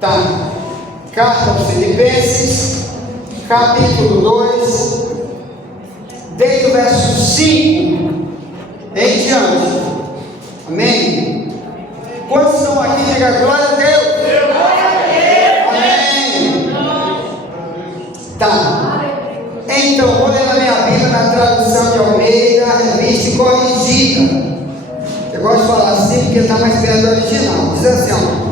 Tá. Carta aos Filipenses, capítulo 2, desde o verso 5 em diante. Amém? Quantos estão aqui? Diga glória a Deus. Amém. Tá. Então, vou ler na minha Bíblia, na tradução de Almeida, revista e corrigida. Eu gosto de falar assim porque está mais perto do original. Diz assim, ó: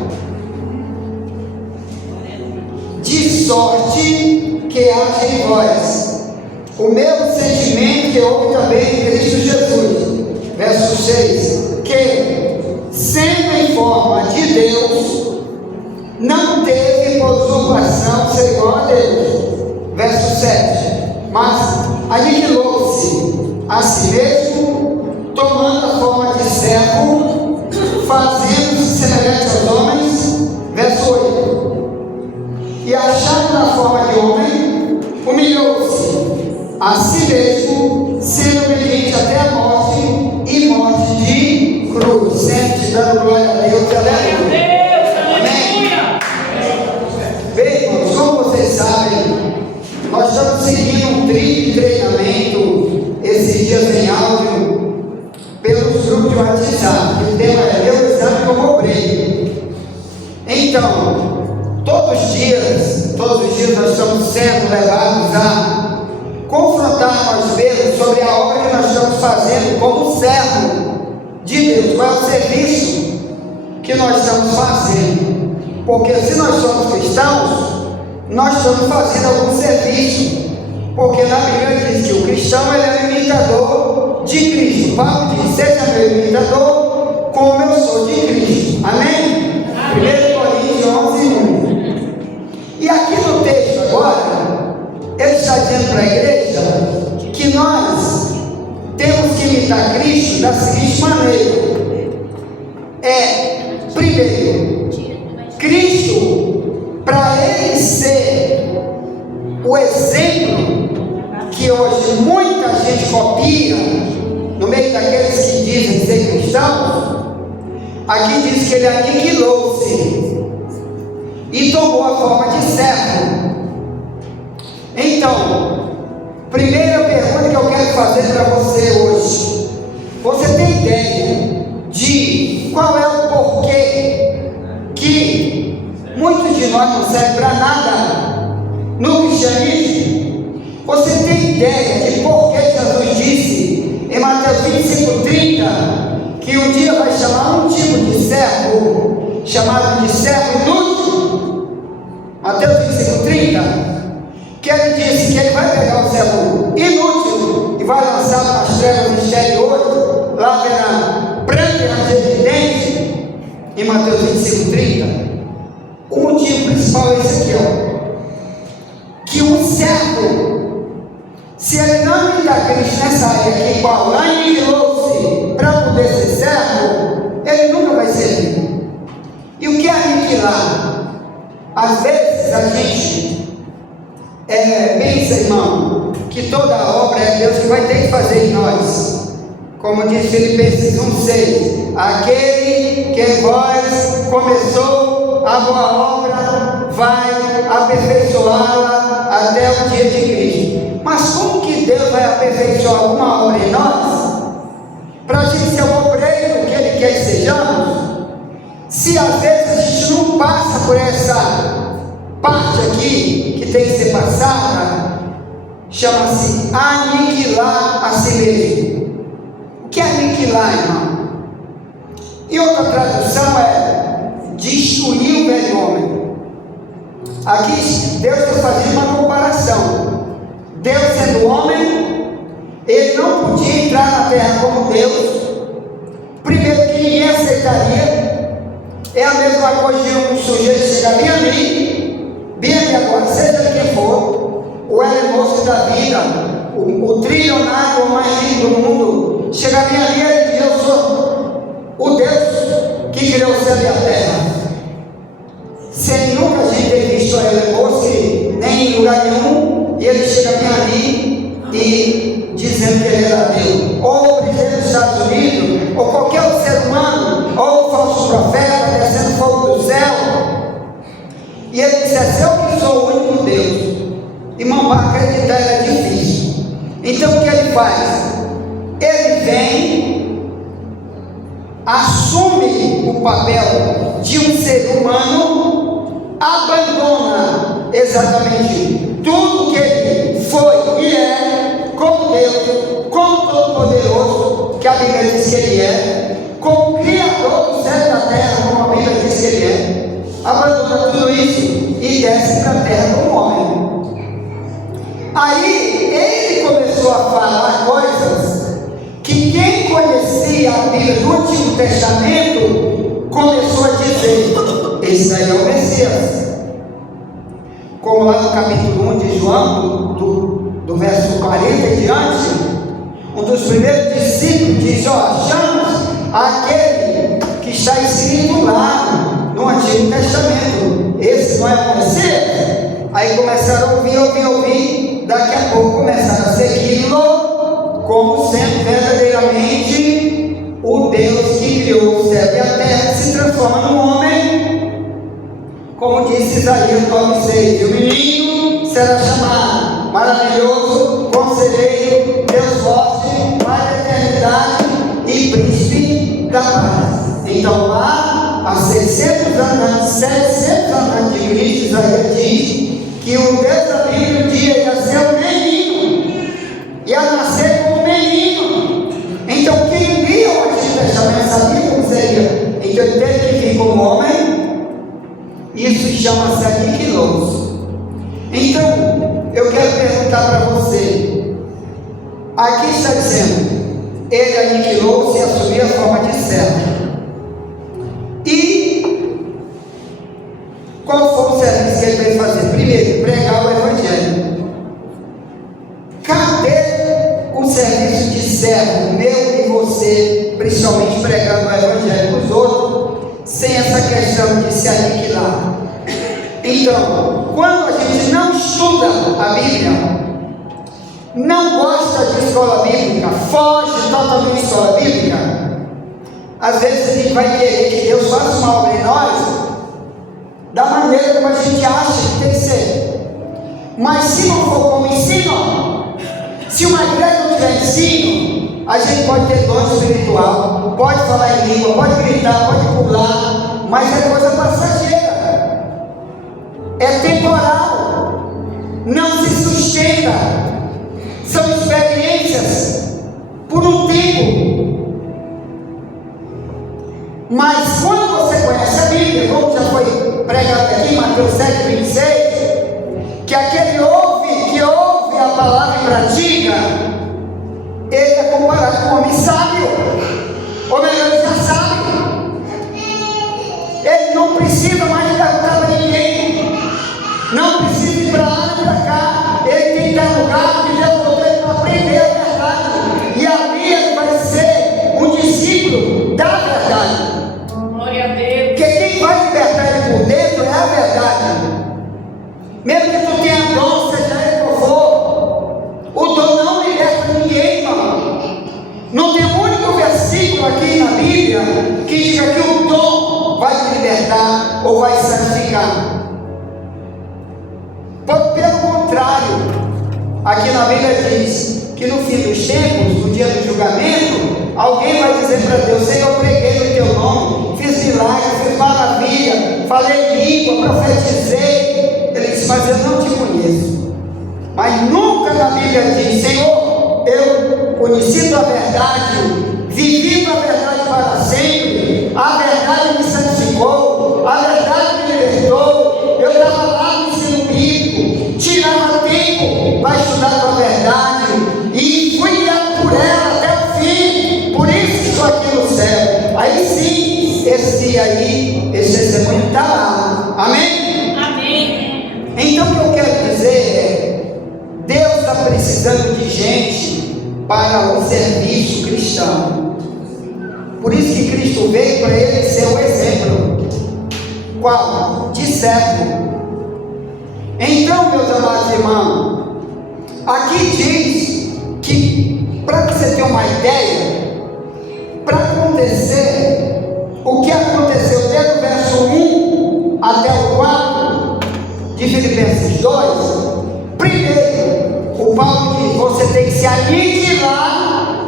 de sorte que haja em vós o mesmo sentimento que houve também em Cristo Jesus. Verso 6: que, sendo em forma de Deus, não teve por usurpação ser igual a Deus. Verso 7: mas aniquilou-se a si mesmo, tomando a forma de servo, fazendo-se semelhante aos homens. Verso 8: e achado na forma de homem, humilhou-se a si mesmo, sendo obediente até a morte, e morte de cruz. Sempre te dando glória a Deus. Aleluia. Amém. Bem, irmãos, como vocês sabem, nós estamos seguindo um treinamento esses dias em áudio pelos grupos de WhatsApp. O tema é Meu Exame como Obreiro. Então, todos os dias nós estamos sendo levados a confrontar nós mesmos sobre a obra que nós estamos fazendo como servo de Deus. Qual é o serviço que nós estamos fazendo? Porque se nós somos cristãos, nós estamos fazendo algum serviço, porque na Bíblia diz que o cristão ele é um imitador de Cristo. Paulo diz: seja meu imitador como eu sou de Cristo. Amém? 1 Coríntios 11:1. E aqui no texto agora, ele está dizendo para a igreja que nós temos que imitar Cristo da seguinte maneira: primeiro, Cristo, para ele ser o exemplo que hoje muita gente copia, no meio daqueles que dizem ser cristãos, aqui diz que ele aniquilou-se e tomou a forma de servo. Então, primeira pergunta que eu quero fazer para você hoje: você tem ideia de qual é o porquê que muitos de nós não servem para nada no cristianismo? Você tem ideia de por que Jesus disse em Mateus 25:30 que um dia vai chamar um tipo de servo chamado de servo inútil? Mateus 25:30, que ele disse que ele vai pegar o servo inútil e vai lançá-lo nas trevas exteriores, lá verá branco e ranger de dente. Em Mateus 25:30, o motivo principal é esse aqui, ó: que um servo, se ele não imitar Cristo nessa área aqui, igual aniquilou-se para poder ser servo, ele nunca vai servir. E o que é aniquilar? Às vezes a gente pensa, irmão, que toda a obra é Deus que vai ter que fazer em nós. Como diz Filipenses 1:6: aquele que em vós começou a boa obra vai aperfeiçoá-la até o dia de Cristo. Mas como que Deus vai aperfeiçoar alguma obra em nós, para a gente ser o obreiro que Ele quer que sejamos, se às vezes a gente não passa por essa parte aqui que tem que ser passada? Chama-se aniquilar a si mesmo. O que é aniquilar, irmão? E outra tradução é destruir o velho homem. Aqui Deus está fazendo uma comparação. Deus sendo homem, ele não podia entrar na terra como Deus. Primeiro, que ninguém aceitaria. É a mesma coisa de um sujeito chegar bem ali agora, seja quem for, o Elon Musk da vida, o trilionário mais rico do mundo, chegar bem ali e diz: eu sou o Deus que criou o céu e a terra, sem nunca a gente ter visto o Elon Musk nem em lugar nenhum, e ele chega bem ali e dizendo que ele era Deus. Ou o presidente dos Estados Unidos, ou qualquer outro ser humano, ou o falso profeta descendo fogo do céu, e ele dissesse: eu que sou o único Deus, irmão, para acreditar era difícil. Então o que ele faz? Ele vem, assume o papel de um ser humano, abandona exatamente tudo que ele foi e é, como Deus, como Todo-Poderoso, que a Bíblia diz que ele é, como Criador do céu e da terra, como a Bíblia diz que ele é, abandona tudo isso e desce para a terra como homem. Aí ele começou a falar coisas que quem conhecia a Bíblia do Antigo Testamento começou a dizer: esse aí é o Messias. Como lá no capítulo 1 de João, do verso 40 em diante, um dos primeiros discípulos diz: ó, achamos aquele que está escrito lá no Antigo Testamento, esse não é o Messias? Aí começaram a ouvir, daqui a pouco começaram a segui-lo como sendo verdadeiramente o Deus que criou o céu e a terra, que se transforma num homem, como disse Isaías 9,6: o menino será chamado Maravilhoso, Conselheiro, Deus Forte, Pai da Eternidade e Príncipe da Paz. Então lá, há 700 anos de Cristo, Isaías diz que o Deus da Bíblia um dia ia ser um menino, ia nascer como menino. Então quem lia o Antigo Testamento sabia como seria. Então ele teve que vir como homem. Isso chama-se aniquilou-se. Então eu quero perguntar para você, aqui está dizendo, ele aniquilou-se e assumiu a forma de servo. E qual foi o serviço que ele veio fazer? Primeiro, pregar o Evangelho. Cadê o serviço de servo, meu e você, principalmente pregando o Evangelho para os outros, sem essa questão de se aniquilar? Então, quando a gente não estuda a Bíblia, não gosta de escola bíblica, foge totalmente de escola bíblica, às vezes a gente vai querer que Deus faça uma obra em nós da maneira como a gente acha que tem que ser. Mas se não for como ensino, se uma igreja não tiver ensino, a gente pode ter dom espiritual, pode falar em língua, pode gritar, pode pular, mas é coisa passageira, é temporal, não se sustenta, são experiências por um tempo. Mas quando você conhece a Bíblia, como já foi pregado aqui, Mateus 7,26, que aquele que ouve a palavra e pratica, ele é comparado com um homem sábio, ou melhor, ele já sabe, ele não precisa mais perguntar para ninguém, não precisa ir para lá e para cá, ele tem que dar lugar que Deus botou ele para aprender a verdade, e ali ele vai ser um discípulo da verdade. Porque quem vai libertar ele por dentro é a verdade. Mesmo que tu tenha dom, seja ele qual for, o dom não liberta ninguém, irmão. Não tem um único versículo aqui na Bíblia que diga que o dom vai te libertar ou vai te santificar. Pelo contrário, aqui na Bíblia diz que no fim dos tempos, no dia do julgamento, alguém vai dizer para Deus: Senhor, eu preguei no teu nome, fiz milagre, fiz maravilha, falei língua, profetizei. Ele disse: mas eu não te conheço. Mas nunca na Bíblia diz: Senhor, eu conheci tua verdade, vivi tua verdade para sempre, a verdade me santificou, a verdade me libertou, eu estava lá no ensino bíblico, tirava tempo para estudar tua verdade e fui guiado por ela até o fim, por isso que estou aqui no céu. Aí sim, esse testemunho está lá. Amém? Amém. Então o que eu quero dizer é: Deus está precisando de gente para o serviço cristão. Por isso que Cristo veio, para ele ser o exemplo. Qual? De servo. Então, meus amados irmãos, aqui diz que, para você ter uma ideia, para acontecer o que aconteceu desde o verso 1 até o 4, 2. Primeiro, o Paulo diz: você tem que se aniquilar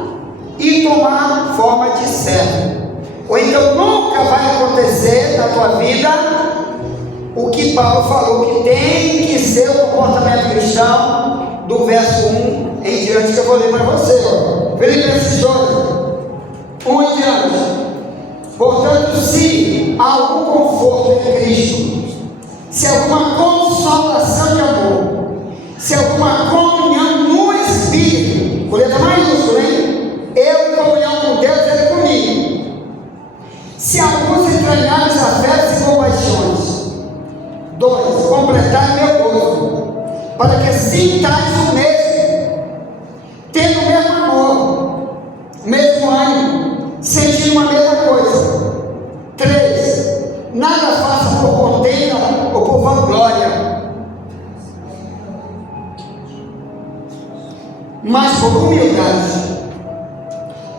e tomar forma de servo. Ou então nunca vai acontecer na tua vida o que Paulo falou que tem que ser o comportamento cristão, do verso 1 em diante, que eu vou ler para você. Filipenses 2, 1 em diante. Portanto, se há algum conforto em Cristo, se há alguma consolação de amor, se há alguma comunhão no Espírito, com letra maiúscula, hein? Eu em comunhão com Deus, Ele comigo. Se há alguns entranhados afetos e compaixões. 2. Completar meu gozo, para que sintais o mesmo, tendo o mesmo amor, o mesmo ânimo, sentindo uma mesma coisa. 3. Nada faça por contenda ou por vanglória, mas por humildade.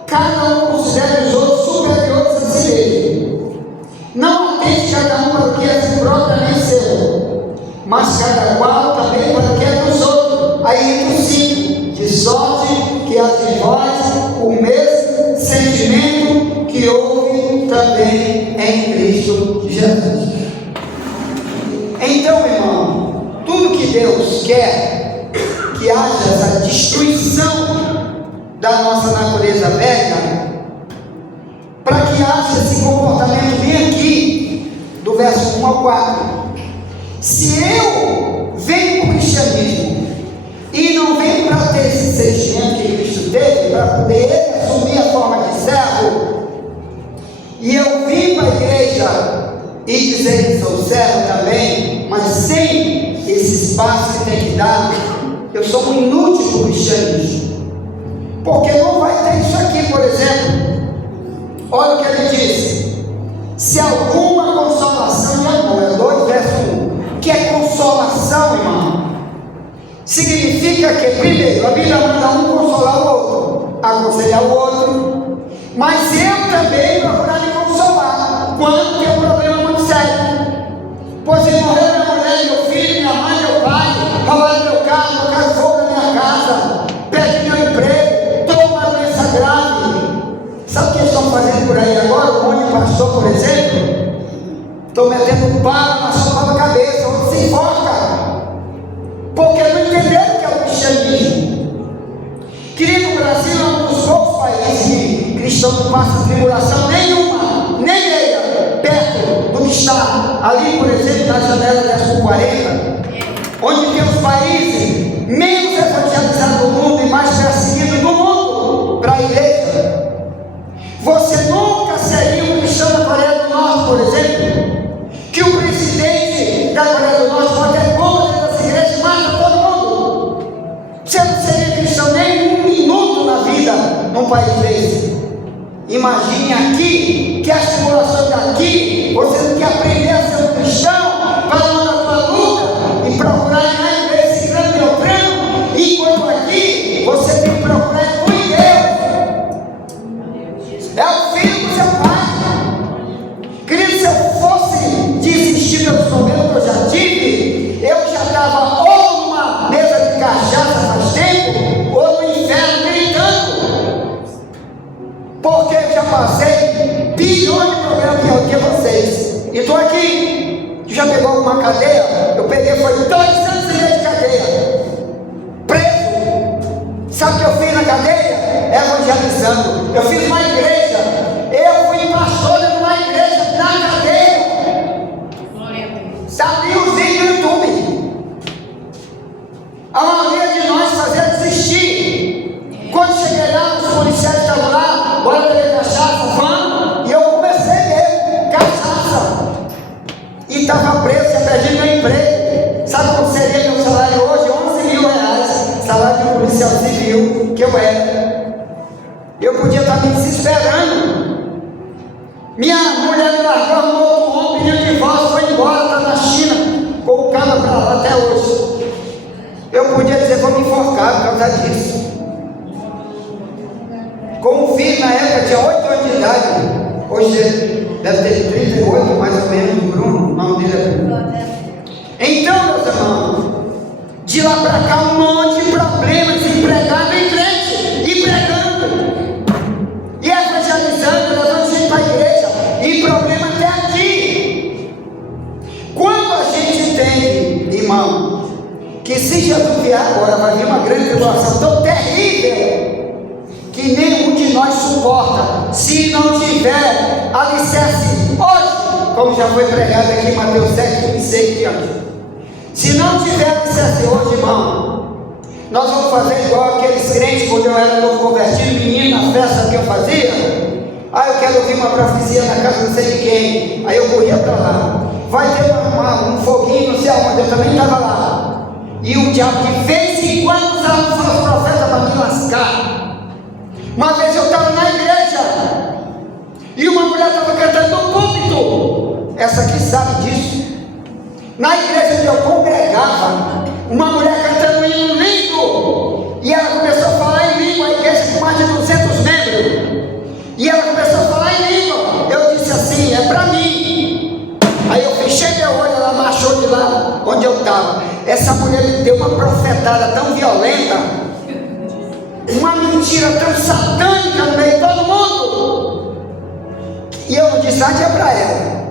Cada um considere os outros superiores a si mesmo. Não atende cada um para o que é de próprio nem seu, mas cada qual também para o que é dos outros. Aí entra o 5: de sorte que haja em vós o mesmo sentimento que houve também em Cristo Jesus. Então, irmão, tudo que Deus quer que haja essa destruição da nossa natureza velha, para que haja esse comportamento bem aqui, do verso 1 ao 4. Se eu venho para o cristianismo e não venho para ter esse sentimento que Cristo teve, para poder assumir a forma de servo, e eu vim para a igreja e dizer que sou servo também, mas sem esse espaço que tem que dar, eu sou um inútil para o cristianismo, porque não vai ter isso aqui. Por exemplo, olha o que ele diz: se alguma consolação de amor, é 2 verso 1, que é consolação, irmão, significa que primeiro a Bíblia manda um consolar o outro, aconselhar o outro, mas eu também procurar me consolar quando tem um problema muito sério. Pois se morreu minha mulher, meu filho, minha mãe, meu pai, roubaram meu carro, tocaram fogo na minha casa, perdi meu emprego, estou com uma doença grave. Sabe o que eles estão fazendo por aí agora? Um monte de pastor, por exemplo, estão metendo pala na sua cabeça, onde se enforca, porque não entenderam o que é o cristianismo. Querido, o Brasil é um dos poucos países que cristão não passa tribulação nenhuma, nem meia, perto do que está ali, por exemplo, na janela 10/40, onde tem os países menos evangelizados do mundo e mais perseguidos do mundo para a igreja. Você nunca seria um cristão da Coreia do Norte, por exemplo, que o presidente da Coreia do Norte pode ter bomba dentro das igrejas e mata todo mundo. Você não seria cristão nem um minuto na vida num país desse. Imagine aqui, que a simulação daqui, você tem que aprender a ser um cristão para não na tua luta e procurar na igreja esse grande doutrino, enquanto aqui você tem que procurar em Deus. É o filho do seu pai. Querido, se eu fosse desistir pelos problemas que eu já tive, eu já estava ou numa mesa de cachaça faz tempo, ou no inferno gritando, porque eu já passei bilhões de problemas pior que vocês, e estou aqui. Tu já pegou alguma cadeia? Eu peguei, foi 2 anos e meio de cadeia, preso. Sabe o que eu fiz na cadeia? Evangelizando. Eu fiz uma igreja, eu fui pastor de uma igreja na cadeia. Sabia os vídeos no YouTube. A maioria de nós fazia desistir. Quando cheguei lá, os policiais estavam lá, bora beber cachaça, vamos. E eu comecei mesmo, cachaça. E estava preso, tinha perdido meu emprego. Sabe quanto seria meu salário hoje? 11 mil reais. Salário de um policial civil que eu era. Eu podia estar me desesperando. Minha mulher me largou, arrumou outro homem, pediu divórcio, foi embora, está na China, com o cara para lá até hoje. Eu podia dizer, vou me enforcar por causa disso. Com um filho, na época, tinha 8 anos de idade. Hoje deve ter 38, mais ou menos, o Bruno, o nome dele é Bruno. Então, meus irmãos, De lá para cá um monte de problemas, desempregado em crente, e pregando, e evangelizando, levando gente para a igreja, e problema até aqui. Quando a gente entende, irmão, que se Jesus vier agora, vai vir uma grande tribulação tão terrível, que nenhum de nós suporta, se não tiver alicerce hoje, como já foi pregado aqui em Mateus 7, 26 diante. Se não tiver alicerce hoje, irmão, nós vamos fazer igual aqueles crentes, quando eu era novo convertido, menino, na festa que eu fazia. Eu quero ouvir uma profecia na casa não sei de quem, aí eu corria para lá, vai ter um foguinho, não sei aonde, eu também estava lá, e o diabo de vez em quando usava um falso profeta para me lascar. Uma vez eu estava na igreja, e uma mulher estava cantando no púlpito, essa aqui sabe disso, na igreja onde eu congregava, uma mulher cantando um hino lindo, e ela começou a falar em língua, a igreja com mais de 200 membros, e ela começou a falar em língua, eu disse assim, é para mim. Aí eu fechei meu olho, ela marchou de lá onde eu estava. Essa mulher me deu uma profetada tão violenta, uma mentira tão satânica no meio de todo mundo, e eu não disse nada para ela.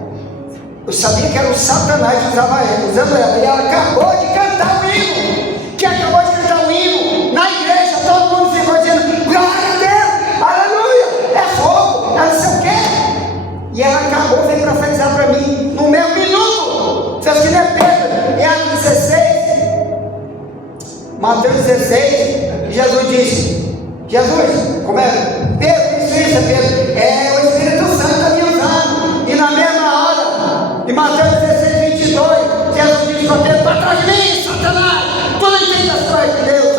Eu sabia que era o Satanás que usando ela, e ela acabou de cantar o hino, que acabou de cantar o hino, na igreja, todo mundo ficou dizendo, glória a Deus, aleluia, é fogo, é não sei o quê, e ela acabou, veio profetizar para mim, no mesmo minuto. Você acha que não é Pedro? Em Atos 16, Mateus 16, Jesus disse, como é? Pedro, isso é Pedro, o Espírito Santo está me usando, e na mesma hora, em Mateus 16, 22, Jesus disse para Pedro, para trás de mim, Satanás, tu não entende as coisas de Deus,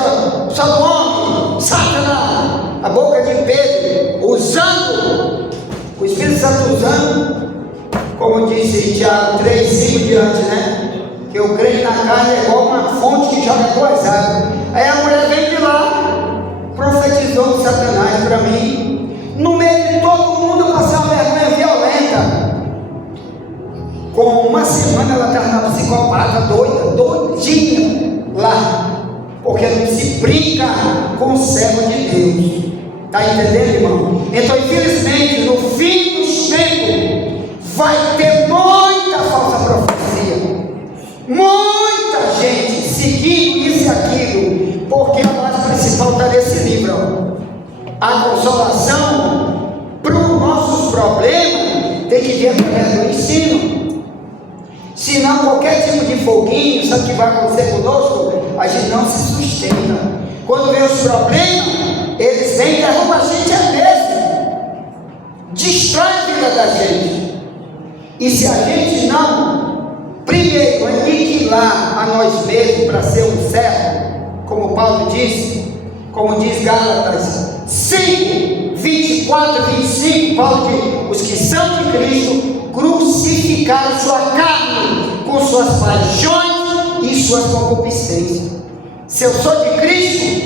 só do homem, Satanás. A boca de Pedro, usando, o Espírito Santo usando, como disse Tiago 3, 5 diante, né? Que eu creio na carne é igual uma fonte que joga boas águas. Aí a mulher veio de lá, profetizou de Satanás para mim, no meio de todo mundo, passar uma vergonha violenta. Com uma semana ela estava na psicopata, doidinha lá, porque não se brinca com o servo de Deus. Está entendendo, irmão? Então, infelizmente, no fim dos tempos, vai ter muita falsa profecia, muita gente seguindo isso e aquilo, porque a base principal está nesse livro. A consolação para os nossos problemas tem que vir através do ensino. Senão qualquer tipo de foguinho, sabe o que vai acontecer conosco? A gente não se sustenta. Quando vem os problemas, eles vêm e derrubam a gente mesmo, destrói a vida da gente. E se a gente não, primeiro, aniquilar a nós mesmos para ser um servo, como Paulo disse, como diz Gálatas 5, 24, 25, Paulo diz, os que são de Cristo crucificaram sua carne com suas paixões e suas concupiscências. Se eu sou de Cristo,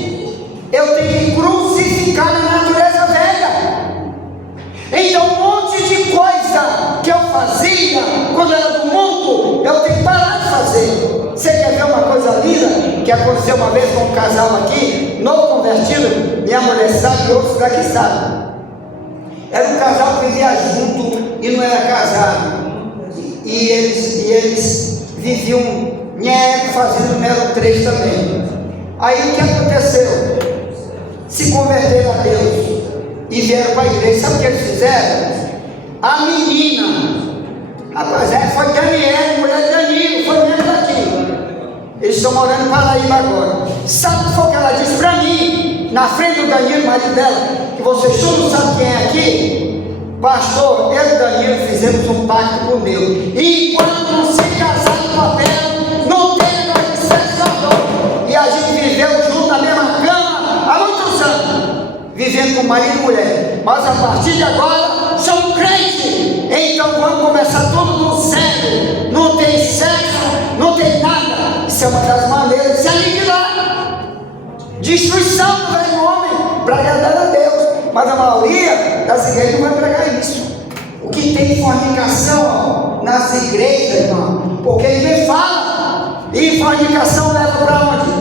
eu tenho que crucificar a natureza velha. Então um monte de coisa que eu fazia quando era do mundo, eu tenho que parar de fazer. Você quer ver uma coisa linda que aconteceu uma vez com um casal aqui, novo convertido, minha mulher sabe e outros daqui sabem. Era um casal que vivia junto e não era casado, e eles viviam fazendo mero 3 também. Aí o que aconteceu? Se converteram a Deus e vieram para a igreja. Sabe o que eles fizeram? A menina, rapaz, foi Daniela, mulher de Danilo, foi mesmo daqui. Eles estão morando em Paraíba agora. Sabe o que foi que ela disse para mim, na frente do Danilo, marido dela, que vocês todos não sabem quem é aqui? Pastor, eu e o Danilo fizemos um pacto com Deus, e enquanto não se casar no papel, não tem negócio de sexo adulto. E a gente viveu junto na mesma cama há muitos anos, vivendo com marido e mulher, mas a partir de agora somos crentes. Então vamos começar tudo do zero, não tem sexo, não tem nada. Isso é uma das maneiras de se aniquilar, destruição do velho homem, para agradar a Deus. Mas a maioria das igrejas não vai pregar isso. O que tem de fornicação nas igrejas, irmão? Porque ninguém fala. E fornicação leva para onde?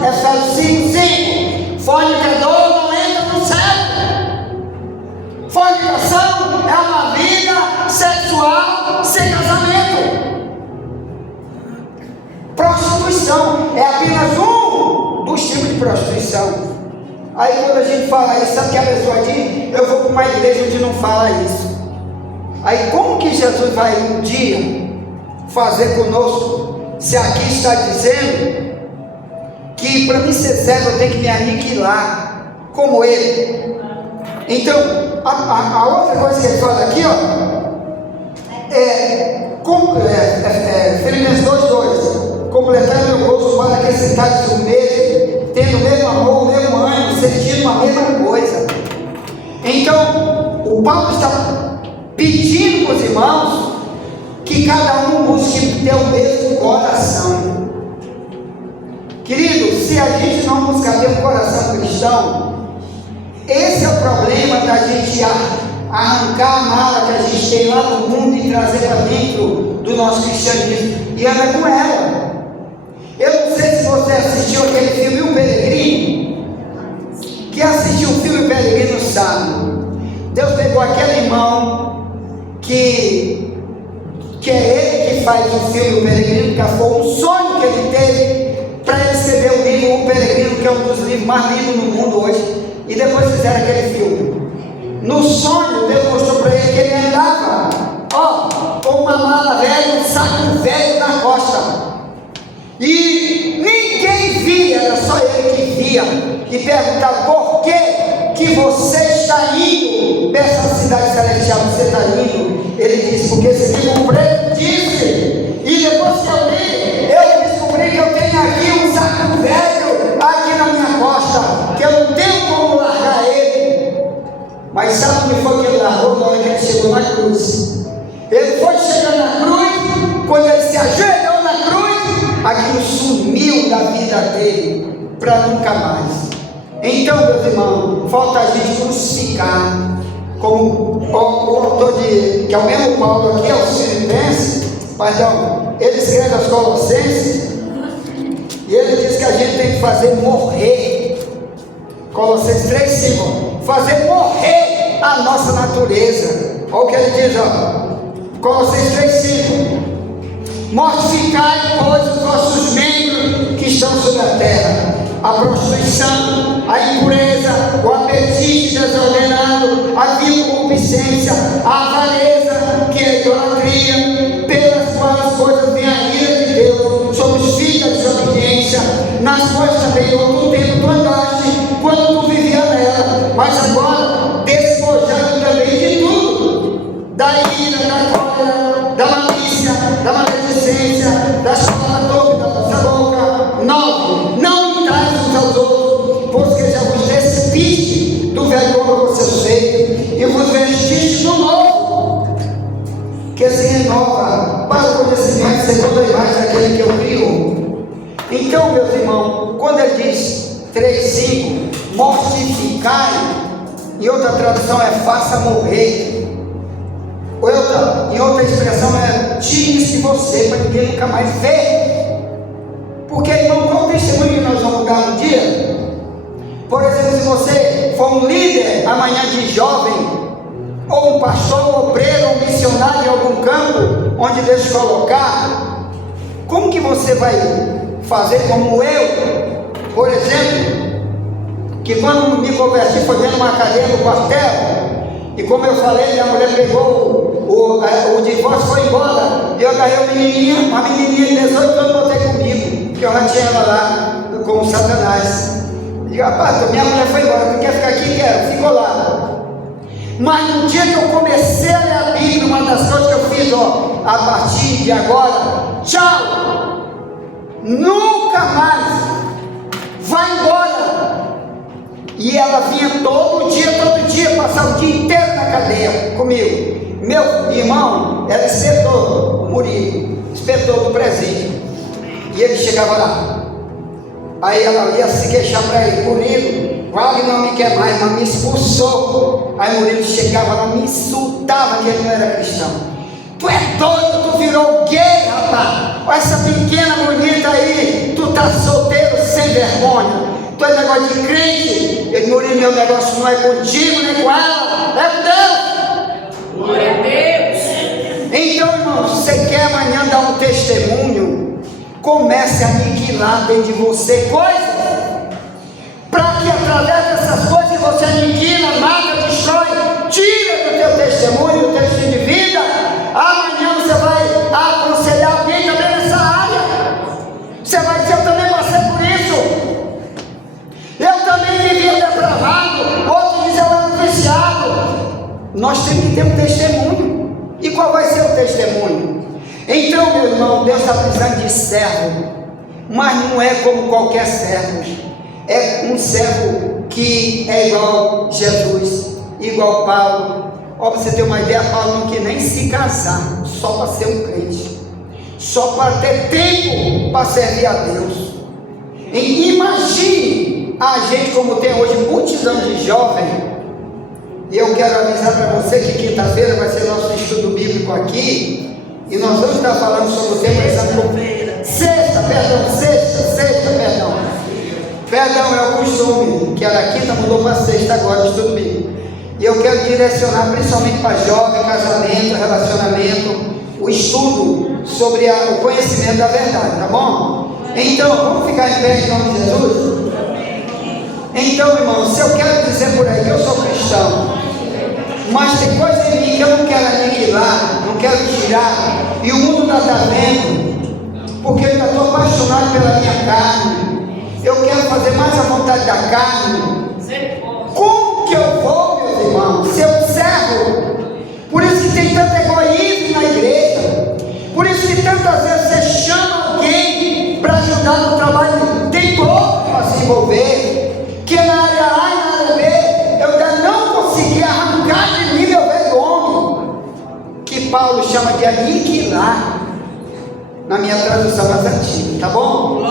prostituição. Aí quando a gente fala isso, sabe o que a pessoa diz? Eu vou para uma igreja onde não fala isso. Aí como que Jesus vai um dia fazer conosco, se aqui está dizendo que para mim ser servo eu tenho que me aniquilar como ele? Então, a outra coisa que ele fala aqui, Filipenses 2:2, completar meu gozo para que sentados no mesmo, tendo o mesmo amor, o mesmo ânimo, sentindo a mesma coisa. Então, o Paulo está pedindo para os irmãos que cada um busque ter o mesmo coração. Querido, se a gente não buscar ter um coração cristão, esse é o problema da gente arrancar a mala que a gente tem lá no mundo e trazer para dentro do nosso cristianismo e andar com ela. Eu não sei se você assistiu aquele filme O Peregrino. Quem assistiu o filme O Peregrino sabe. Deus pegou aquele irmão que é ele que faz o filme O Peregrino, que foi um sonho que ele teve para ele escrever o livro O Peregrino, que é um dos livros mais lidos no mundo hoje. E depois fizeram aquele filme. No sonho, Deus mostrou para ele que ele andava, com uma mala velha, um saco velho na costa. E ninguém via, era só ele que via. E perguntava: por que você está indo para essa cidade celestial? Você está indo? Ele disse: porque esse livro preto disse. E depois que eu li, eu descobri que eu tenho aqui um saco velho aqui na minha costa, que eu não tenho como largar ele. Mas sabe o que foi que ele largou na hora que ele chegou na cruz? Ele foi chegando na cruz, quando ele se ajoelhou na cruz, aquilo sumiu da vida dele para nunca mais. Então, meus irmãos, falta a gente crucificar, como o autor que é o mesmo Paulo aqui, aos Filipenses, ele escreve aos Colossenses, e ele diz que a gente tem que fazer morrer. Colossenses 3:5, fazer morrer a nossa natureza. Olha o que ele diz, Colossenses 3:5, mortificai, pois, os vossos membros que estão sobre a terra: a prostituição, a impureza, o apetite desordenado, a vil concupiscência, a avareza, que é a idolatria, pelas quais coisas vem a ira de Deus. Somos filhos da desobediência, nas quais também em outro tempo tu andaste, quando tu vivia nela, mas agora despojado também de tudo, da ira, da cólera, da malícia, da maledicência, das palavras torpes da vossa boca. 9, não imitais uns aos outros, pois que já vos despiste do velho homem com seus feitos, e vos vestiste do novo, que se renova para o conhecimento segundo a imagem daquele que o criou. Então, meus irmãos, quando ele diz 3:5, mortificai, em outra tradução é faça morrer, em outra expressão é tire-se de você para ninguém nunca mais ver. Porque, irmão, qual testemunho que nós vamos dar um dia? Por exemplo, se você for um líder amanhã de jovem, ou um pastor, um obreiro, um missionário em algum campo onde Deus te colocar, como que você vai fazer como eu, por exemplo, que quando me converti foi dentro de uma cadeia no quartel, e como eu falei, minha mulher pegou o divórcio, foi embora, e eu agarrei uma menininha de 18 anos, botei comigo, que eu já tinha ela lá com o Satanás. Digo: rapaz, minha mulher foi embora, tu quer ficar aqui? Quero. Ficou lá. Mas no dia que eu comecei a ler a Bíblia, uma das coisas que eu fiz, a partir de agora, tchau, nunca mais, vai embora. E ela vinha todo dia, passava o dia inteiro na cadeia comigo. Meu irmão era inspetor, o Murilo, inspetor do presídio, e ele chegava lá. Aí ela ia se queixar para ele: Murilo, Wagner não me quer mais, mas me expulsou. Aí Murilo chegava lá, me insultava que ele não era cristão. Tu é doido, tu virou gay, rapaz. Olha essa pequena bonita aí, tu tá solteiro sem vergonha. Tu é negócio de crente. Ele: Murilo, meu negócio não é contigo nem com ela, é com Deus. Glória a Deus. Então, irmão, se você quer amanhã dar um testemunho, comece a aniquilar dentro de você coisas. para que através dessas coisas que você aniquila, mata, destrói, tira do teu testemunho, do teu estilo de vida, amanhã você vai aconselhar alguém também nessa área. Você vai dizer: eu também passei por isso, eu também vivia depravado. Outro diz: eu era um viciado. Nós temos que ter um testemunho. E qual vai ser o testemunho? Então, meu irmão, Deus está precisando de servo, mas não é como qualquer servo. É um servo que é igual Jesus, igual Paulo. Ó, você ter uma ideia, Paulo não quer nem se casar, só para ser um crente, só para ter tempo para servir a Deus. E imagine a gente como tem hoje multidão de jovens. E eu quero avisar para você que quinta-feira vai ser nosso estudo bíblico aqui, e nós vamos estar falando sobre o tema sexta, perdão, é o costume, que era quinta, mudou para sexta agora, o estudo bíblico. E eu quero direcionar principalmente para jovem, casamento, relacionamento, o estudo sobre o conhecimento da verdade, tá bom? Então, vamos ficar em pé em nome de Jesus? Então, irmão, se eu quero dizer por aí que eu sou cristão, mas tem coisa em mim que eu não quero aniquilar, não quero tirar, e o mundo não está vendo, porque eu ainda estou apaixonado pela minha carne, eu quero fazer mais a vontade da carne. Como que eu vou, meus irmãos, ser um servo? Por isso que tem tanto egoísmo na igreja, por isso que tantas vezes você chama alguém para ajudar no trabalho, tem pouco para se envolver, que na área A e na área B, eu ainda não consegui arrancar de mim meu velho homem, que Paulo chama de aniquilar, na minha tradução mais antiga, tá bom?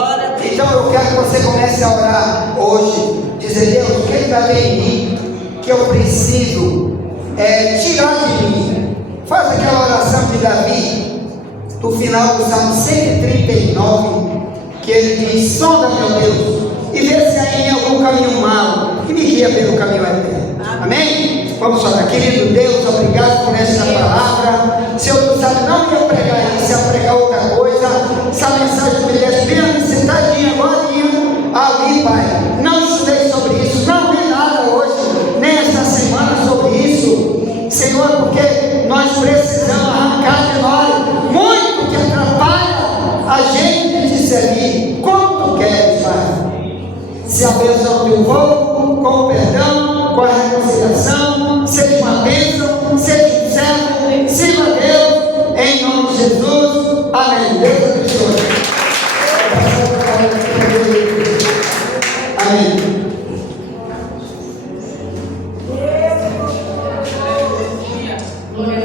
Então eu quero que você comece a orar hoje, dizer: Deus, o que está em mim, que eu preciso tirar de mim. Faz aquela oração de Davi, do final do Salmo 139, que ele diz: sonda, meu Deus, e vê se há em algum caminho mau, e me guia pelo caminho eterno. Amém? Vamos orar. Querido Deus, obrigado por essa palavra. Senhor, tu sabe, não ia pregar isso, ia pregar outra coisa. Essa mensagem que me deste bem sentadinha agora ali, Pai. Não estudei sobre isso, não vi nada hoje, nem essa semana sobre isso, Senhor, porque nós precisamos arrancar de nós muito que atrapalha a gente de te servir como tu queres, Pai. Se abençoa o teu povo com o perdão, com a reconciliação, seja uma bênção, seja um servo, sirva a Deus, em nome de Jesus. Amém. Deus abençoe. Amém.